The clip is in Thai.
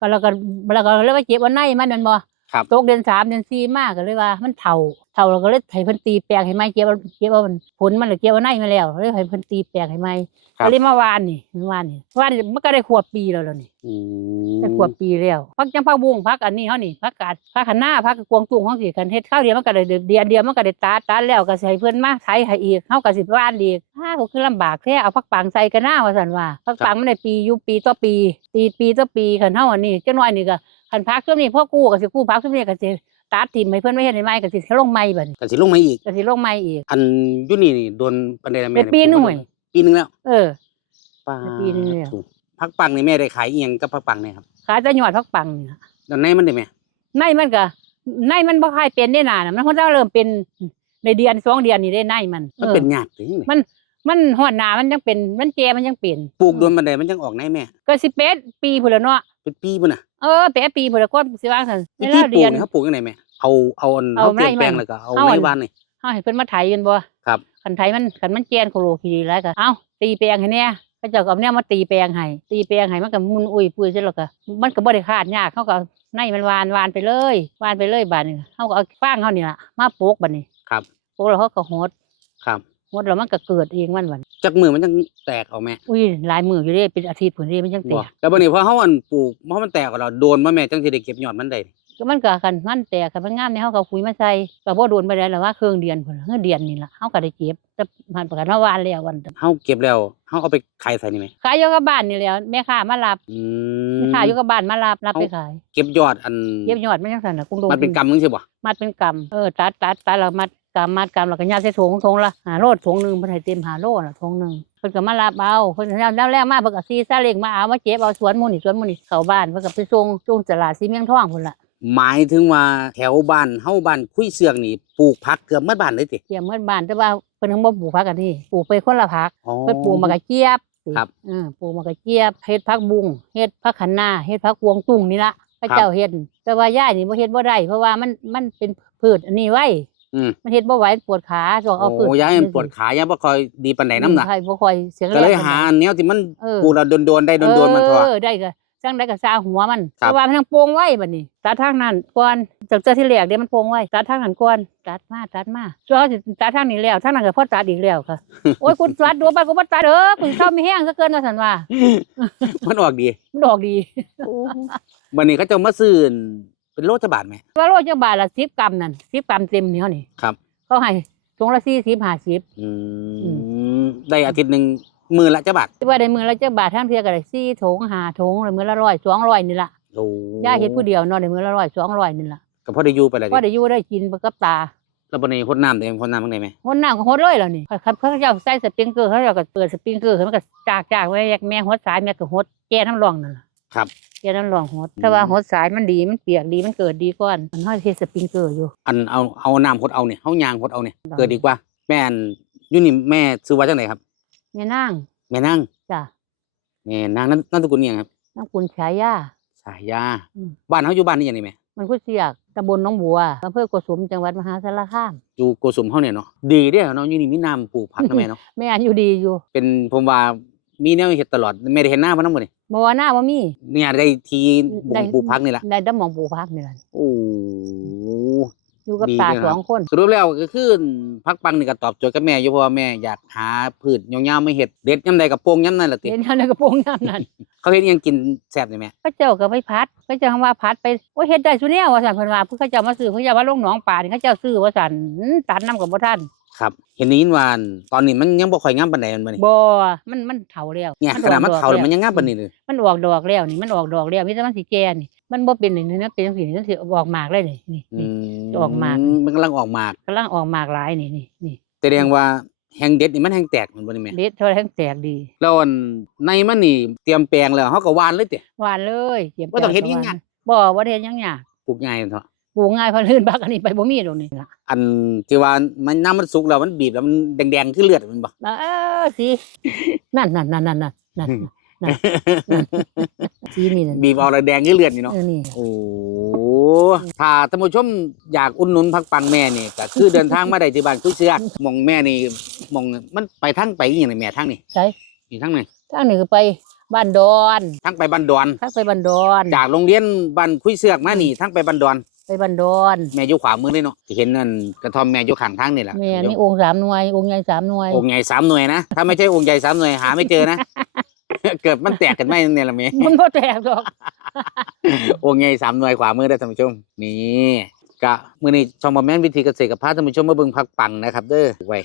ก็แล้วก็แล้วก็เลยว่าเจ็บว่าในมันนั่นบ่ครับ ตกเดือนสามเดือนสี่มากก็เลยว่ามันเฒ่า เฒ่าเราก็เลยให้เพิ่นตีแปลงให้ไหมเจ็บว่าเจ็บว่ามันผลมันหรือเจ็บว่าในมาแล้วเลยให้เพิ่นตีแปลงให้ไหมครับ ก็เลยมาวานนี่มาวานนี่วานนี่มันก็ได้ขวบปีแล้วแล้วนี่อืมได้ขวบปีแล้วพักจังพักบุ้งพักอันนี้เฮานี่พักกาดพักขันหน้าพักกวางตุ้งเฮาสิกันเฮ็ดข้าวเดียวมันก็ได้เดือนเดียวมันก็ได้ตัดตัดแล้วก็สิให้เพิ่นมาไถให้อีกเฮาก็สิวานอีกถ้าก็คือลำบากแท้เอาพักปังใส่กันหน้าว่าซั่นว่าพักปังมันได้ปีอยู่ปีต่อปี ปีปีต่อปีคันเฮาอันนี้จังน้อยนี่ก็คันพักช่วงนี้พ่อกู้ก็สิกู้พักช่วงนี้ก็สิ ตัดทิ่มให้เพิ่นไม่เฮ็ดให้ใหม่ก็สิลงใหม่บัดนี้ก็สิลงมาอีกก็สิลงใหม่อีก อันอยุนี่นี่โดนปันไดละแม่เป็นปีหนึ่งหน่วยปีหนึงแล้ว เออป้าเป็นปีหนึ่งแล้ว ถูกพักปังนี่แม่ได้ขายอีหยังกับพักปังเนี่ยครับขายแต่ยอดพักปังนี่ล่ะตอนไหนมันได้แม่ในมันก็ในมันบ่ค่อยเป็นได้นานน่ะมันเพิ่นจะเริ่มเป็นในเดือนสองเดือนนี่ได้ในมันมันออเป็นหยาดถึงไหนมันมันหอดหนามันยังเป็นมันแก่มันยังเป็นปลูกโดนปันไดมันยังออกในแม่ก็สิเป็ดปีพุ่นแล้วเนาะเป็นปีพุ่นน่ะ เออแปดปีพุ่นแล้วก็สิว่าซั่นวิเวธีลาปลูเรียกนนี่เขาปลูกยังไงแม่เอาเอาอันเอาเขาเปลี่ยนไม้แปลงมันแล้วก็เอาเอาไม้อันบ้านนี่ เฮาให้เพิ่นมาไถกันบ่ครับ คันไถมันคันมันแก่นโคโลคีดีแล้วก็เอ้าตีแปลงให้แน่เขาเจ้าก็เอาแนวมาตีแปลงให้ตีแปลงให้มันก็มุนอุ้ยปุ้ยซะแล้วก็มันก็บ่ได้คาดยากเขาก็เอาในมันวานวานไปเลยวานไปเลยบาดนี้เฮาก็เอาฟางเฮานี่ล่ะมาโปกบัดนี้ครับโปกแล้วเขาก็หดครับหดแล้วมันก็เกิดเองมันบัด จากมือมันจังแตกเอาแม่อุ้ยหลายมืออยู่เด้เป็นอาทิตย์พุ่นเด้มันยังแตบ่กแล้วบัดนี้พอเฮาอันปลูกพอมันแตกแล้วโดนมาแม่จังสิได้เก็บยอดมันได้ก็มันก็คันมันแตกคันมันงามในเฮาก็เอาปุ๋ยมาใส่ก็บ่โดนไปได้แล้วว่าเครื่องเดือนพุ่นล่ะเฮือเดือนนี่ล่ะเฮาก็ได้เก็บแต่ผ่านประกันเฮาวานแล้ววันนั้นเฮาเก็บแล้วเฮาเอาไปขายใส่นี่แม่ขายอยู่กับบ้านนี่แหล้วแม่ค้ามารับอืแม่มค้าอยู่กับบ้านมารับรับไปขาย เก็บยอดอันเก็บยอดมันจังซั่นน่ะกุ้งดงมันเป็นกำมึงใช่บ่มัดเป็นกำเออตัดตัดตัดแล้วมัด กำมัดกำแล้วก็ยัดใส่ถุงถุงละหาโลดถุงหนึงเพิ่นให้เต็มหาโลน่ะถุงหนึงเพิ่นก็มารับเอาเพิ่นแล้วแล้วมาเพิ่นก็ซีซาเล้งมาเอามาเก็บเอาสวนหมู่นี่สวนหมู่นี่เข้าบ้านเพิ่นก็ไปส่งส่งตลาดสีเมียงทองพุ่นล่ะหมายถึงว่าแถวบ้านเฮาบ้านคุยเสือกนี่ปลูกผักเกือบหมดบ้านเลยติเกี่ยมเมื่อบ้านแต่ว่าเพิ่นทั้งบ่ปลูกผักกันนี่ปลูกไปคนละผักอ๋อ เพิ่นปลูกมะกะเจี๊ยบครับ เออปลูกมะกะเจี๊ยบเฮ็ดผักบุ้งเฮ็ดผักคะน้าเฮ็ดผักกวางตุ้งนี่ล่ะพระเจ้าเฮ็ดแต่ว่าย่ายนี่บ่เฮ็ดบ่ได้เพราะว่ามันมันเป็นพืชอันนี้ไว้ อืมมันเฮ็ดบ่ไหวปวดขาต้องเอาพืชโอ้ยายมันปวดขายายบ่ค่อยดีปานใดน้ำหนักใช่บ่ค่อยเสียงแรก็งเลยปนใดหาแนวที่มันเออปลูกแล้วโดนๆได้โดนๆมันเถอะเออได้ก็จังได้ก็ซาหัวมันครับเพราะว่ามันทั้งโปร่งไว้บัดนี้ตัดทางนั้นก่อนจากเจอที่แรกเดี๋ยวมันโปร่งไว้ตัดทางนั้นก่อนตัดมาตัดมาช่วงสิตัดทางนี้แล้วทางนั้นก็พอตัดอีกแล้วค่ะโอ้ยคุณตัดดูไปกูบ่ตัดเด้อกูสิเข้าไม่แห้งซะเกินว่าซั่นว่า มันออกดีมันดอกดีบัดนี้เขาเจะมาซื้อ เป็นโลจะบาทไหมว่าโลจังบาทละ10กรัมนั่น10กรัมเต็มนี่เฮานี่ครับเขาให้ถุงละ40 50อือืมได้อาทิตย์หนึงมือละจะบาทแต่ว่าได้มื้อละจักบาททางเทื่อก็ได้4ถุง5ถุงแล้วมื้อละ100 200นี่ล่ะโอ้ย่าเฮ็ดผู้เดียวเนาะได้มื้อละ100 200นี่ล่ะก็พอได้อยู่ไปเลยพอได้อยู่ได้กินไปกับตาแล้วบัดนี้พดน้ำเองพดน้ำข้างในไหมหดน้ำก็หดเลยแล้วนี่เขาเขาเจ้าใส่สปริงเกอร์เขาเจ้าก็เปิดสปริงเกอร์ให้มันก็จากจากไว้แยกแม่หดสายแม่ก็หดแก่น้ำรองนั่นล่ะ ครับแก่น้ำรองหด แต่ว่าหดสายมันดีมันเปียกดีมันเกิดดีก่อน มันห้อยเทสปริงเกอร์อยู่ อันเอาเอาน้ำพดเอาเนี่ยเฮายางพดเอาเนี่ยได้เกิดดีกว่า แม่นอยู่นี่แม่ซื้อไว้จังไหนครับแม่นั่งแม่นางจ้ะแม่นางนั่นนั่นตระกูลเนี่ยงครับน้ำกุลฉายาสายยาอืมบ้านเขาอยู่บ้านนี่ยังไงแม่มันก็เสียกตำบลหน้องบัวอำเภอโกสุมจังหวัดมหาสารคามอยู่โกสุมเขาเนี่ยเนาะดีเด้อเนาะอยู่นี่มีน้ำปลูกผักนะแม่เนาะแม่อันอยู่ดีอยู่ เป็นผมว่า มีแนวเฮ็ดตลอดแม่ได้เห็นหน้าบ่นำบ่นี่บ่ว่าหน้าว่ามีเนี่ยได้ทีบ่ได้งปลูกผักนี่ล่ะได้แตำหมองปลูกพักนี่ล่ะโอ้อยู่กับดีตาเลยนะสองคนสรุปแล้วก็คือผักปังนี่ก็ตอบโจทย์กับแม่อยู่เพราะว่าแม่อยากหาพืชยาวๆไม่เฮ็ดเด็ดยามใดก็โป่งยามนั้นล่ะติเห็นเขาในกระโปรงน้ำนั่นเขาเฮ็ดอิหยังกินแซ่บนี่แม่พระเจ้าก็ไปพัดพระเจ้าว่าพัดไปโอ้ยเฮ็ดได้ซุแนวว่าซั่นเพิ่นว่าเพิ่นเขาเจ้ามาซื้อเพิ่นเจ้าว่าลงหนองป่านี่เขาเจ้าซื้อว่าซั่นอื้อตัดน้ำกับบ่ทัน ครับ เห็นได้ยินว่าตอนนี้มันยังบ่ค่อยงามปานใดมันบ่นี่บ่มันมันเฒ่าแล้วเนี่ยขนาดมันเฒ่าแล้วมันยังงามปานนี้เลยมันออกดอกแล้วนี่มันออกดอกแล้วมีแต่มันสิแก่นี่มันบ่เป็นนี่นะเป็นจังซี่นี่มันสิออกหมากเลยนี่นี่อืนี่มออกหมากมันกำลังออกหมากกำลังออกหมากหลายนี่นี่นี่แสดงว่าแฮงเด็ดนี่มันแฮงแตกแมันบ่นี่แม่เด็ดเท่าไหร่ทั้งแตกดี แล้วอันในมันนี่เตรียมแปลงแล้วเฮาก็หวานเลยติหวานเลยเก็บบ่ต้องเฮ็ดแปลอิหยังหวานยากบ่บ่ได้เฮ็ดหยังยากปลูกง่ายเถอะ ปลูกง่ายเพราะลื่นบักอันนี้ไปบ่มีตรงนี้ล่ะอันที่ว่ามันน้ำมันสุกแล้วมันบีบแล้วมันแดงๆคือเลือดมันบ่แล้วเออสินั่นนั่นนั่นนั่นนั่นนั่นนั่นสีนี่นั่นบีบเอาแล้วแดงคือเลือดนี่เนาะเออนี่โอ้ถ้าท่านผู้ชมอยากอุดหนุนพักปังแม่นี่ก็คือเดินทางมาได้ที่บ้านคุยเสือกหมองแม่นี่หมองมันไปทางไปอีหยังนี่แม่ทางนี่ใช่นี่ทางไหนทางนี้ก็ไปบ้านดอนทั้งไปบันดอนทักไปบ้านดอนจากโรงเรียนบ้านคุยเสือกมานี่ทั้งไปบันดอน ไปบ้านดอนแม่อยู่ขวามือเลยเนาะที่เห็นนั่นกระท่อมแม่อยู่ข้างทางนี่แหละแม่นี่องค์สามหน่วย องค์ใหญ่สามหน่วย องค์ใหญ่สามหน่วยนะ ถ้าไม่ใช่องค์ใหญ่สามหน่วยหาไม่เจอนะ เกิดมันแตกกันไหมเนี่ยละเมมันบ่แตกดอก องค์ใหญ่สามหน่วยขวามือได้อท่านผู้ชมนี่กะมือนี้ช่องบอแมนวิธีเกษตรกับพาท่านผู้ชมมาเบิ่งพักปังนะครับ เด้อไว้